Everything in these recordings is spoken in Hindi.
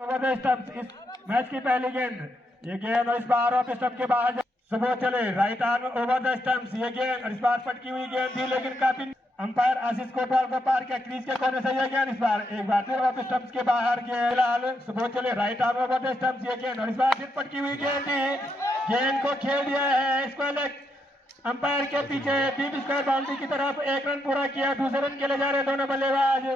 ओवर द स्टंप्स इस मैच की पहली गेंद, ये गेंद और इस बार ऑफ स्टंप के बाहर सुबह चले right arm over the stumps, ये गेंद और इस बार पटकी हुई गेंद थी लेकिन काफी अंपायर आशीष कोटवाल को पार किया क्रीज के कोने से, ये गेंद इस बार एक बार फिर ऑफ स्टंप्स के बाहर गेंद, फिलहाल सुबह चले right arm over the stumps, ये गेंद और इस बार फिर पटकी हुई गेंद थी, गेंद को खेल दिया है इसको अंपायर के पीछे डीप स्क्वायर बाउंड्री की तरफ, एक रन पूरा किया, दूसरे रन के लिए जा रहे दोनों बल्लेबाज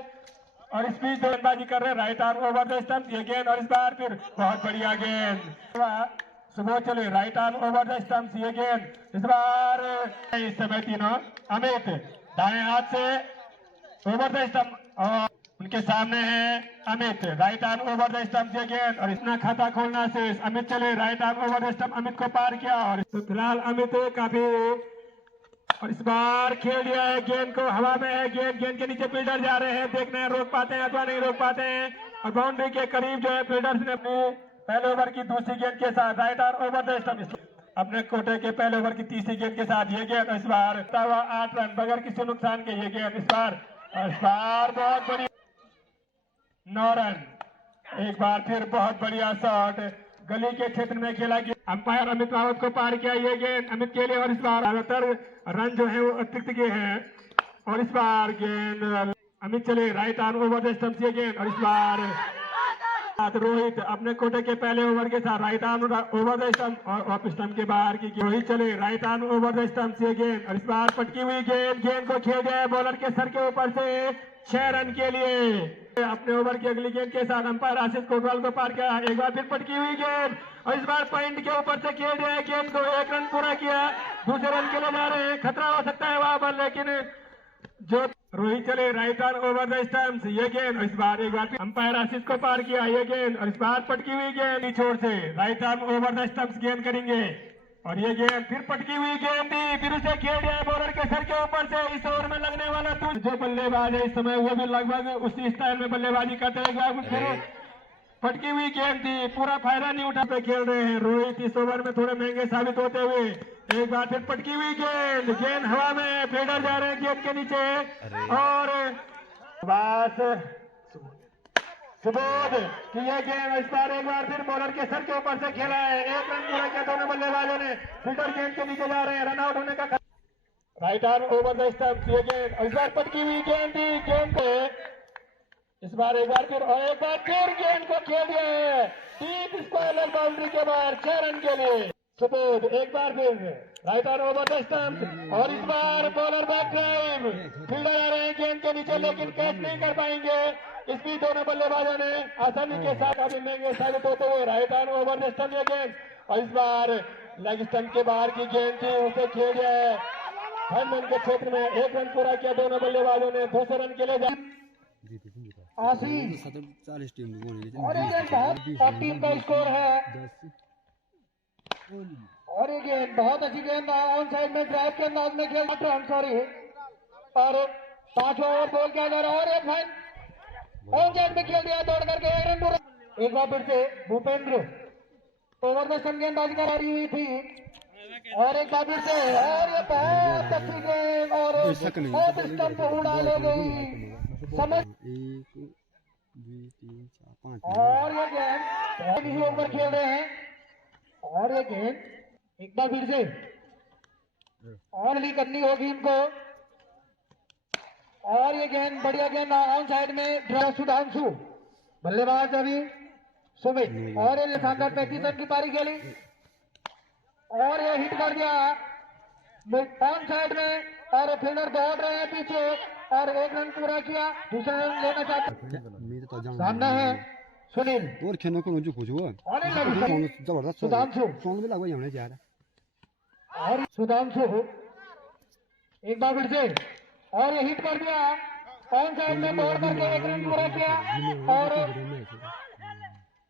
और इस बीच गेंदबाजी कर रहे हैं right arm over the stump, ये गेंद और इस बार फिर बहुत बढ़िया गेंद सुबह चले right arm over the stump, ये गेंद इस बार इस समय तीनों अमित दाएं हाथ से ओवर द स्टंप और उनके सामने है Amit right arm over the stump, ये गेंद और इतना खाता खोलना से अमित चले right arm over the stump, Amit को पार किया और तो फिलहाल अमित काफी और इस बार खेल दिया है गेंद को, हवा में है गेंद के नीचे फील्डर जा रहे हैं, देखने हैं रोक पाते हैं अथवा नहीं रोक पाते हैं और बाउंड्री के करीब जो है फील्डर्स ने अपने पहले ओवर की दूसरी गेंद के साथ right arm over the stump अपने कोटे के पहले ओवर की तीसरी गेंद के साथ ये गेंद इस बार 8 रन बगैर किसी नुकसान के, ये गेंद इस बार बहुत बड़ी 9 रन, एक बार फिर बहुत बढ़िया शॉट गली के क्षेत्र में खेला गया, अंपायर अमित रावत को पार किया, ये गेंद अमित के लिए और इस बार ज्यादातर रन जो है वो अतिरिक्त के हैं और इस बार गेंद अमित चले right arm over the stump, ये गेंद और इस बार रोहित अपने कोटे के पहले ओवर के साथ right arm over the stump और ऑफ स्टंप के बाहर की रोहित चले right arm over the stump, ये गेंद और इस बार पटकी हुई गेंद को खेल दिया बॉलर के सर के ऊपर से 6 रन के लिए, अपने ओवर की अगली गेंद के साथ अंपायर आशीष कोटवाल को पार किया, एक बार फिर पटकी हुई गेंद और इस बार पॉइंट के ऊपर से खेल दिया गेंद को, 1 रन पूरा किया, दूसरे रन के लिए जा रहे हैं, खतरा हो सकता है वहां पर लेकिन जो रोहित चले right arm over the stumps, ये गेंद और इस बार एक बार अंपायर आशीष को पार किया, ये गेंद और इस बार पटकी हुई गेंद छोर से right arm over the stumps गेंद करेंगे और ये गेंद फिर पटकी हुई गेंद थी, फिर उसे खेल दिया बॉलर के सर के ऊपर से, इस ओवर में लगने वाला जो बल्लेबाज है इस समय वो भी लगभग उसी स्टाइल में बल्लेबाजी करते हैं, फिर पटकी हुई गेंद थी, पूरा फायदा नहीं उठा पे खेल रहे हैं रोहित इस ओवर में थोड़े महंगे साबित होते हुए, एक बार फिर पटकी हुई गेंद हवा में, फील्डर जा रहे हैं गेंद के नीचे और बस सुबोध की यह गेंद इस बार एक बार फिर बॉलर के सर के ऊपर से खेला है, 1 रन पूरा किया दोनों बल्लेबाजों ने, फील्डर गेंद के नीचे जा रहे हैं, रन आउट होने का right arm over the stump, ये गेंद और इस बार पटकी हुई गेंद थी, गेंद को इस बार एक बार फिर और एक बार फिर गेंद को खेल दिया है डीप स्क्वायर बाउंड्री के बाहर 6 रन के लिए, सुबोध एक बार फिर right arm over the stump और इस बार बॉलर बैक ड्राइव, फील्डर आ रहे हैं गेंद के नीचे लेकिन कैच नहीं कर पाएंगे, इस बीच दोनों बल्लेबाजों ने आसानी के साथ अभी महंगे साबित होते हुए right arm over the stump, ये गेंद और इस बार लेग स्टंप के बाहर की गेंद थी, उसे खेल दिया है 3 रन के क्षेत्र में, 1 रन पूरा किया दोनों बल्लेबाजों ने, दूसरे रन के लिए आशीष और ये गेंद बहुत टीम का स्कोर है और ये गेंद बहुत अच्छी गेंद ऑन साइड में ड्राइव के अंदाज में खेल रन सॉरी और 5 ओवर बोल किया जा रहा है और एक फाइन ऑन साइड में खेल दिया दौड़ करके 1 रन पूरा, एक बार फिर से भूपेंद्र ओवर में सन गेंदबाजी कर रही हुई थी और एक बार फिर से और ये बहुत अच्छी गेंद और बहुत स्टंप उड़ा ले गई समझ 1 2 3 4 5 और ये गेंद इसी ओवर खेल रहे हैं और ये गेंद एक बार फिर से और ली करनी होगी इनको और ये गेंद बढ़िया गेंद ऑन साइड में सुधांशु बल्लेबाज अभी सुमित और ये शानदार 35 रन की पारी खेली और ये हिट कर दिया ऑन साइड में और फील्डर दौड़ रहे हैं पीछे और 1 रन पूरा किया, दूसरा रन लेना चाहते सामने है सुनील और खेलने को जो कुछ हुआ जबरदस्त सुधांशु सॉन्ग भी लगवा होने जा रहा और सुधांशु एक बार फिर से और ये हिट कर दिया ऑन साइड में दौड़ करके 1 रन पूरा किया और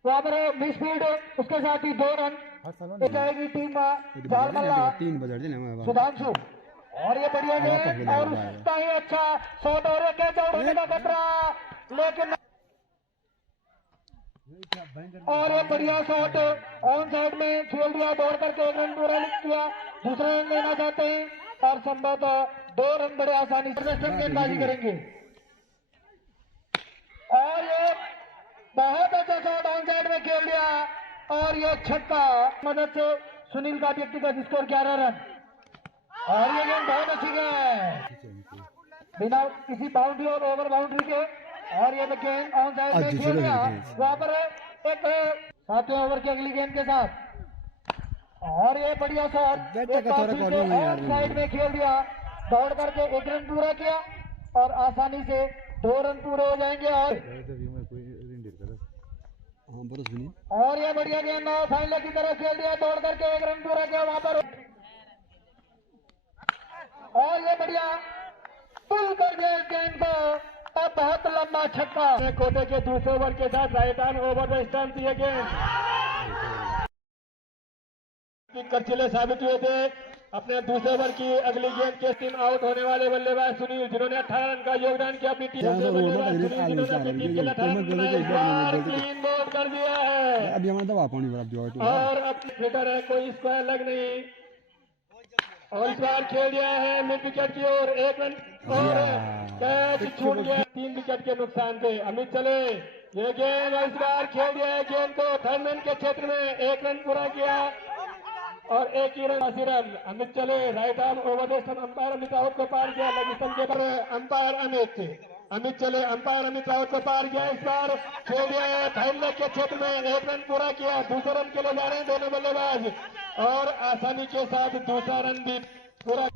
वहां पर मिस फील्ड उसके साथ ही 2 रन जाएगी टीम जालमल्ला 3 बजे सुधांशु और ये बढ़िया गेंद और उसका ही अच्छा शॉट और कैच आउट होने का खतरा लेकिन और ये बढ़िया शॉट ऑन साइड में खेल दिया दौड़ करके 1 रन पूरा किया, दूसरा रन लेना चाहते हैं और संभवतः 2 रन बड़े आसानी से गेंदबाजी करेंगे और ये बहुत अच्छा शॉट ऑन खेल दिया और ये छक्का मदद से सुनील का व्यक्तिगत स्कोर 11 रन और ये गेंद बहुत अच्छी है बिना किसी बाउंड्री और ओवर बाउंड्री के और ये गेंद ऑन साइड में खेल दिया वहां पर एक 7वें ओवर की अगली गेंद के साथ और ये बढ़िया शॉट ऑन साइड में खेल दिया दौड़ करके 1 रन पूरा किया और आसानी से 2 रन पूरे हो जाएंगे और ये बढ़िया गेंद फाइनल की तरफ खेल दिया दौड़ करके 1 रन पूरा किया वहां पर और ये बढ़िया पुल कर दिया गेंद को और बहुत लंबा छक्का कोटे के दूसरे ओवर के साथ right arm over the stump ये गेंद खर्चीले साबित हुए थे अपने दूसरे ओवर की अगली गेंद के टीम आउट होने वाले बल्लेबाज सुनील जिन्होंने 18 रन का योगदान किया अपनी टीम से बल्लेबाज सुनील जिन्होंने अपनी टीम के लिए 18 रन बनाए क्लीन बोल्ड कर दिया है और अब फिटर है कोई स्क्वायर लग नहीं और इस बार खेल दिया है मिड विकेट की ओर 1 रन और कैच छूट गया 3 विकेट के नुकसान पे अमित चले ये गेंद और इस बार खेल दिया है गेंद को थर्ड मैन के क्षेत्र में 1 रन पूरा किया और 1 ही रन अमित चले right arm over the stump umpire Amit Rawat को पार किया लगी स्टंप के पर अंपायर अमित चले अंपायर अमित रावत को पार किया इस बार खेल दिया है थर्ड लेग के क्षेत्र में 1 रन पूरा किया दूसरे रन के लिए जा रहे हैं दोनों बल्लेबाज और आसानी के साथ दूसरा रन भी पूरा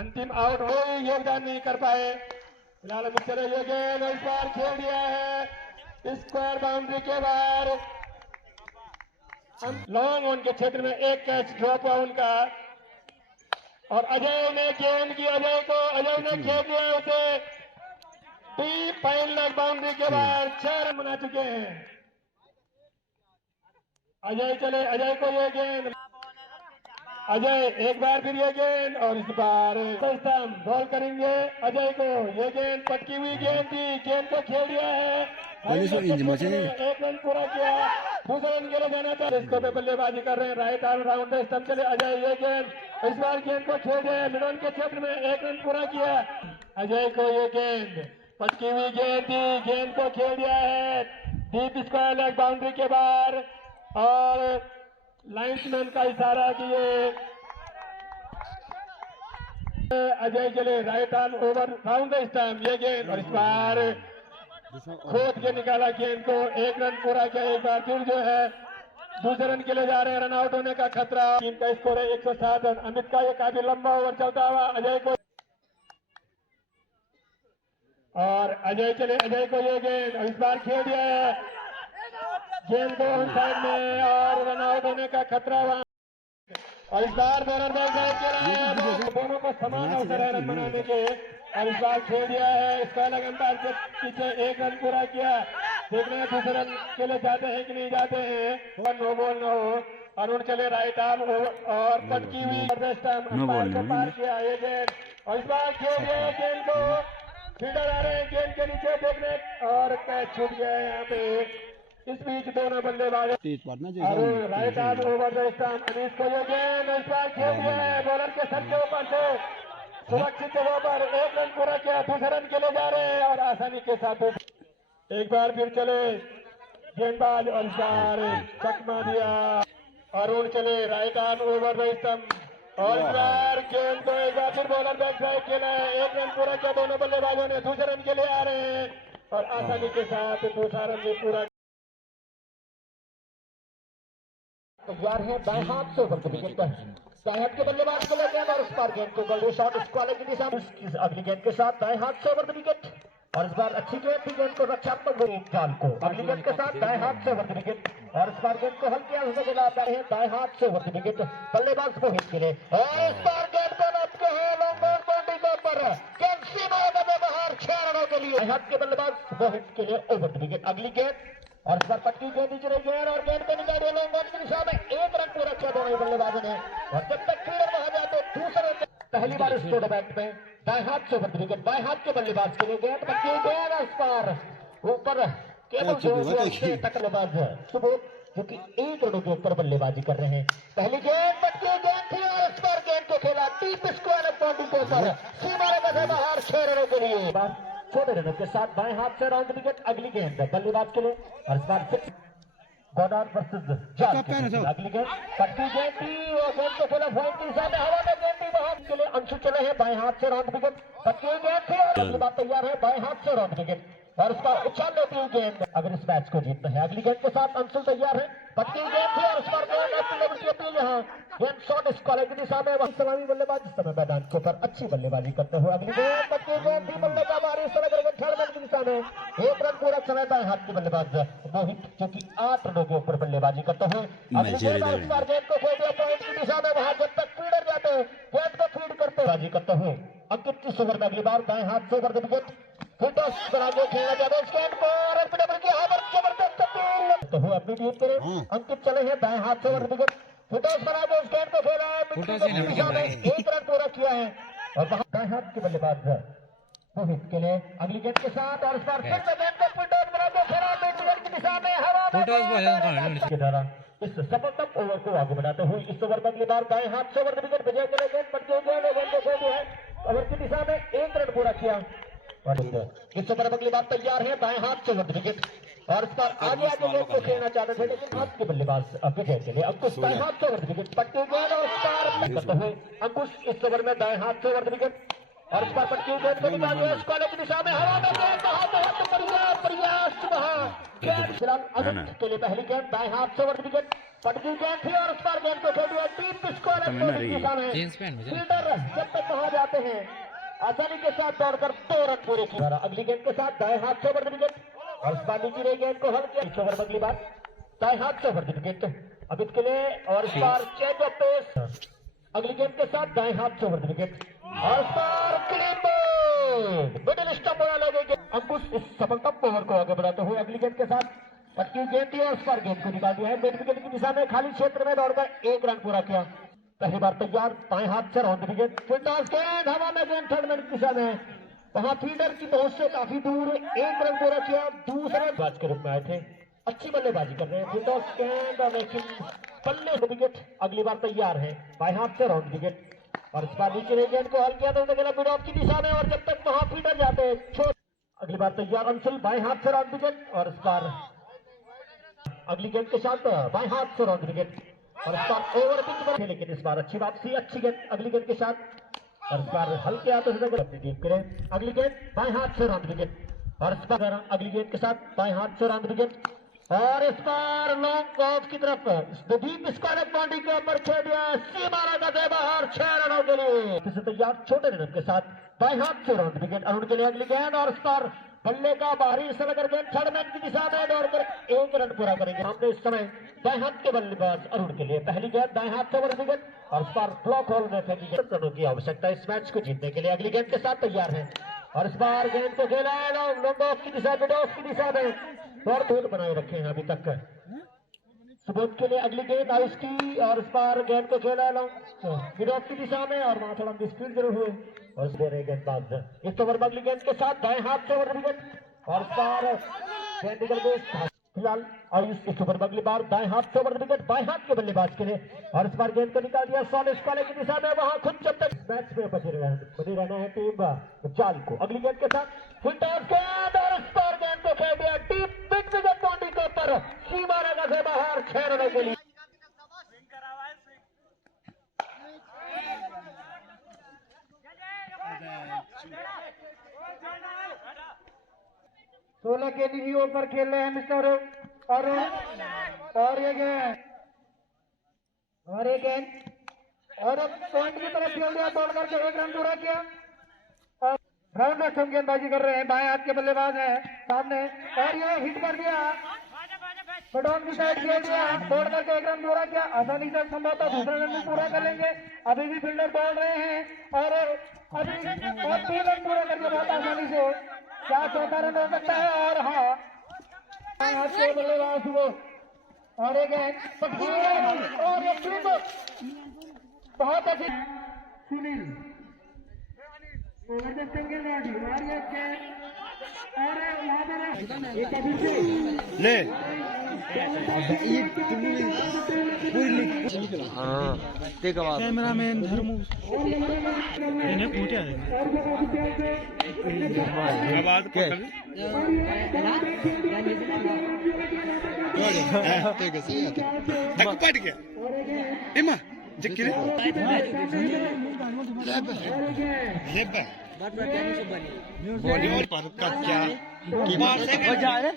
अंतिम आउट हो योगदान नहीं कर पाए फिलहाल अमित चले ये गेंद इस बार खेल दिया है स्क्वायर बाउंड्री के बाहर लॉन्ग ऑन के क्षेत्र में 1 कैच ड्रॉप हुआ उनका और अजय ने गेंद की अजय ने खेल दिया उसे डीप फाइन लेग बाउंड्री के बाद 6 रन बना चुके हैं अजय चले अजय को ये गेंद अजय एक बार फिर ये गेंद और इस बार बॉल करेंगे अजय को ये गेंद पटकी हुई गेंद थी गेंद को खेल दिया है 1 रन पूरा किया दूसरे रन के लिए जाना था इसको पे बल्लेबाजी कर रहे हैं राइट आर्म राउंड स्टंप चले अजय ये गेंद इस बार गेंद को खेल दिया मिडल के क्षेत्र में 1 रन पूरा किया अजय को ये गेंद पटकी हुई गेंद थी गेंद को खेल दिया है डीप स्क्वायर लेग बाउंड्री के बाहर और लाइन्समैन का इशारा किए अजय के लिए right arm over round stump ये गेंद और इस बार खोद के निकाला गेंद को 1 रन पूरा किया एक बार फिर जो है दूसरे रन के लिए जा रहे हैं रन आउट होने का खतरा टीम का स्कोर है 107 रन अमित का ये काफी लंबा ओवर चलता हुआ अजय को और अजय चले अजय को ये गेंद और इस बार खेल दिया है गेंद को ऑन साइड में और रन आउट होने का खतरा हुआ और इस बार बॉलर बैक साइड के रहे हैं दोनों को समान अवसर है रन बनाने के और इस बार खेल दिया है इसका लग अंपायर के पीछे 1 रन पूरा किया देखने में दूसरे रन के लिए जाते हैं कि नहीं जाते हैं नो बॉल नो अरुण चले राइट आर्म और पटकी हुई अंपायर को पार किया ये गेंद और इस बार खेल दिया गेंद को फील्डर आ रहे हैं गेंद के नीचे देखने और कैच छूट गया है यहाँ पे इस बीच दोनों बल्लेबाज right arm over the stump Anish को ये गेंद इस बार खेल दिया है बॉलर के सर के ऊपर से सुरक्षित जगह पर 1 रन पूरा किया दूसरे रन के लिए जा रहे हैं और आसानी के साथ एक बार फिर चले गेंदबाज और इस बार चकमा दिया अरुण चले right arm over the stump और इस बार गेंद को एक बार फिर बॉलर बैक साइड खेला है 1 रन पूरा किया दोनों बल्लेबाजों ने दूसरे रन के लिए आ रहे हैं और आसानी के साथ दूसरा रन भी पूरा तैयार है दाएं हाथ से ओवर विकेट पर दाएं हाथ के बल्लेबाज को लेकर और उस पर गेंद को गलती शॉट स्क्वायर की दिशा में अगली गेंद के साथ दाएं हाथ से ओवर विकेट और इस बार अच्छी गेंद थी गेंद को रक्षात्मक जाल को अगली गेंद के साथ दाएं हाथ से ओवर विकेट और इस बार गेंद को हल्के हाथ से खिलाता है दाएं हाथ से ओवर विकेट बल्लेबाज को हिट के लिए और इस बार गेंद को नपके हैं लॉन्ग बॉल बाउंड्री के ऊपर गेंद सीमा में बाहर 6 रनों के लिए हाथ के बल्लेबाज वो हिट के लिए ओवर विकेट अगली गेंद और इस बार पटकी गेंद नीचे रही गेंद और गेंद को निकाल लॉन्ग बॉल की दिशा में 1 रन पूरा किया दोनों बल्लेबाजों ने और जब तक फील्डर वहां जाए तो दूसरे पहली बार इस टूर्नामेंट में दाएं हाथ से ओवर विकेट बाएं हाथ के बल्लेबाज के लिए गेंद पटकी गेंद इस बार ऊपर केवल बल्लेबाज सुबोध जो कि 1 रनों के ऊपर बल्लेबाजी कर रहे हैं पहली गेंद पटकी गेंद थी और इस बार गेंद को खेला डीप स्क्वायर बाउंड्री के ऊपर सीमा रेखा बाहर 6 रनों के लिए छोटे रनों के साथ बाएं हाथ से राउंड विकेट अगली गेंद बल्लेबाज के लिए और इस बार कॉर्नर वर्सेस जाल अगली गेंद पट्टी गेंद थी और गेंद को खेला पॉइंट के हिसाब में हवा में गेंद थी वहां के लिए अंशु चले हैं बाएं हाथ से राउंड विकेट पट्टी गेंद थी और अगली बात तैयार है बाएं हाथ से राउंड विकेट और उसका उछाल लेती हुई गेंद अगर इस मैच को जीतना है अगली गेंद के साथ अंशुल तैयार है पट्टी गेंद थी और उस पर गेंद अपील यहाँ गेंद शॉट इस कॉलेज की दिशा में वही सलामी बल्लेबाज इस समय मैदान के ऊपर अच्छी बल्लेबाजी करते हुए अगली गेंद पट्टी गेंद थी बल्ले का मारी इस समय करके थर्ड मैन की दिशा में 1 रन पूरा समय बाएं हाथ के बल्लेबाज मोहित जो कि 8 रनों के ऊपर बल्लेबाजी करते हुए अगली गेंद और इस बार गेंद को खेल दिया पॉइंट की दिशा में वहां जब तक फीडर जाते गेंद को फीड करते बाजी करते हुए अंकित इस ओवर में अगली बार दाएं हाथ से ओवर विकेट फिटनेस बना के खेलना चाहते इस गेंद को और डबल की हावर जबरदस्त अपील तो हुआ अपनी टीम के अंकित चले हैं दाएं हाथ से ओवर विकेट फिटनेस बना के इस गेंद को खेला है 1 रन पूरा किया है और वहां दाएं हाथ के बल्लेबाज मोहित के लिए अगली गेंद के साथ और इस बार फिर से गेंद को फिटनेस बना के खेला मिड की दिशा में हवा में के द्वारा इस सफलतम ओवर को आगे बढ़ाते हुए इस ओवर में अगली बार दाएं हाथ से ओवर विकेट विजय के लिए गेंद पट्टी गेंद को खेल दिया है ओवर की दिशा में 1 रन पूरा किया और इस ओवर में अगली बार तैयार है दाएं हाथ से ओवर विकेट और इस पर आगे गेंद को खेलना चाहते थे लेकिन हाथ के बल्लेबाज विजय के लिए अंकुश दाएं हाथ से ओवर विकेट पट्टी गेंद और स्टार करते हुए अंकुश इस ओवर में दाएं हाथ से ओवर विकेट और इस पर पट्टी गेंद को निकाल दिया कॉलेज की दिशा में हवा में गेंद बहुत प्रयास वहां फिलहाल अनंत के लिए पहली गेंद दाएं हाथ से ओवर विकेट पटकी गेंद थी और उस पर गेंद को खेल दिया डीप स्क्वायर की दिशा में फील्डर जब तक वहां जाते हैं आसानी के साथ दौड़कर 2 रन पूरे किए अगली गेंद के साथ दाएं हाथ से ओवर विकेट और इस बार नीचे रही गेंद को हल किया इस ओवर में अगली बार दाएं हाथ से ओवर विकेट अमित के लिए और इस बार चेंज ऑफ पेस अगली गेंद के साथ दाएं हाथ से ओवर विकेट और इस बार क्लीन मिडिल स्टंप बना लगेगी अंकुश इस सफलतम ओवर को आगे बढ़ाते हुए अगली गेंद के साथ पट्टी गेंद थी और उस पर गेंद को निकाल दिया है मिड विकेट की दिशा में खाली क्षेत्र में दौड़कर 1 रन पूरा किया पहली बार तैयार बाएं हाथ से राउंड विकेट फिटनेस गेंद हवा में गेंद थर्ड मैन की दिशा में वहां फीडर की पहुंच से काफी दूर 1 रन पूरा किया दूसरे बाज के रूप में आए थे अच्छी बल्लेबाजी कर रहे हैं फिटनेस गेंद लेकिन पल्ले विकेट अगली बार तैयार है बाएं हाथ से राउंड विकेट और इस बार नीचे रही गेंद को हल किया तो मिड ऑफ की दिशा में और जब तक वहां फीडर जाते अगली बार तैयार अंशुल बाएं हाथ से राउंड विकेट और इस बार अगली गेंद के साथ बाएं हाथ से राउंड विकेट और इस बार ओवर पिच पर लेकिन इस बार अच्छी वापसी अच्छी गेंद अगली गेंद के साथ और इस बार हल्के हाथों से अपनी टीम करें अगली गेंद बाएं हाथ से राउंड विकेट और इस बार अगली गेंद के साथ बाएं हाथ से राउंड विकेट और इस बार लॉन्ग ऑफ की तरफ डीप स्क्वायर बाउंड्री के ऊपर खेल दिया सीमा का दे बाहर 6 रनों के लिए इसे तैयार छोटे रन के साथ बाएं हाथ से राउंड विकेट अरुण के लिए अगली गेंद और इस बार बल्ले का बाहरी समय करके थर्ड मैन की दिशा में दौड़कर 1 रन पूरा करेंगे हमने इस समय दाएं हाथ के बल्लेबाज अरुण के लिए पहली गेंद दाएं हाथ से ओवर विकेट और इस बार ब्लॉक होल में फेंकी गई रनों की आवश्यकता इस मैच को जीतने के लिए अगली गेंद के साथ तैयार है और इस बार गेंद को खेला है लॉन्ग ऑफ की दिशा मिड ऑफ की दिशा में और दूर बनाए रखे हैं अभी तक सुबोध के लिए अगली गेंद आयुष की और इस बार गेंद को खेला लॉन्ग मिड ऑफ की दिशा में और वहां थोड़ा मिसफील्ड जरूर हुए और इस गेंदबाज इस ओवर में अगली गेंद के साथ दाएं हाथ से ओवर विकेट और इस बार गेंद निकल गई फिलहाल आयुष इस ओवर में अगली बार दाएं हाथ से ओवर विकेट बाएं हाथ के बल्लेबाज के लिए और इस बार गेंद को निकाल दिया सॉलिड वाले की दिशा में वहां खुद जब तक मैच में बची रहना है टीम जाल को अगली गेंद के साथ फिटनेस गेंद और इस बार गेंद को खेल दिया डीप मिड विकेट बाउंड्री के ऊपर सीमा रेखा से बाहर 6 रनों के लिए सोलह के जी ऊपर खेल रहे हैं मिस्टर और ये गेंद और ये गेंद और अब पॉइंट की तरफ खेल दिया दौड़ करके 1 रन पूरा किया और राउंड में हम गेंदबाजी कर रहे हैं बाएं हाथ के बल्लेबाज है सामने और ये हिट कर दिया पटौन की साइड खेल दिया दौड़ करके 1 रन पूरा किया आसानी से संभवतः दूसरे रन में पूरा कर लेंगे अभी भी फील्डर दौड़ रहे हैं और अभी और 3 रन पूरा करके बहुत आसानी से क्या 4था रन हो सकता है और हाँ हाथ के बल्लेबाज वो और एक और एक क्लिप बहुत अच्छी सुनील जबरदस्त गेंदबाजी और यहाँ पर एक अभी से ले कैमरामैन धर्म इन्हें पूछा है तक पट गया इमा जकिरे लेबा बॉडी और पर का क्या की बात हो जा रहे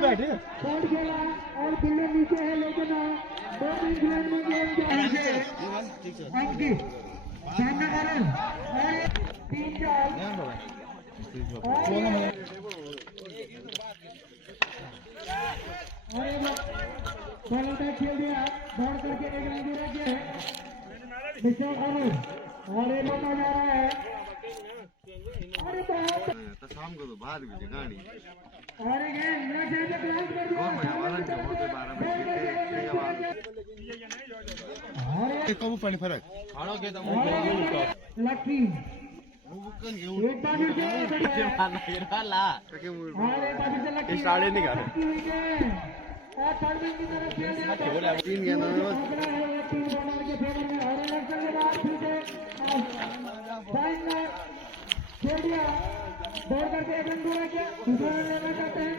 बैठे और बिल्ले नीचे है लेकिन 2-3 खिलाड़ी में गेम अंकित सामने करें और 3-4 बॉल तक खेल दिया दौड़ करके एक रन दूर रखे मिस्टर अरुण और ये मौका जा रहा है अरे बहुत शाम को तो बाद में गाड़ी और एक है नया खेल में क्रॉस कर दिया कब पानी फरक लकी एक बार फिर से लकी साढ़े नहीं कर और थर्ड की तरफ खेल दिया तीन गेंद तीन बॉलर के फेवर में और इलेक्शन के बाद फिर से खेल दिया दौड़ करके एक रन दूर किया दूसरा रन लेना चाहते हैं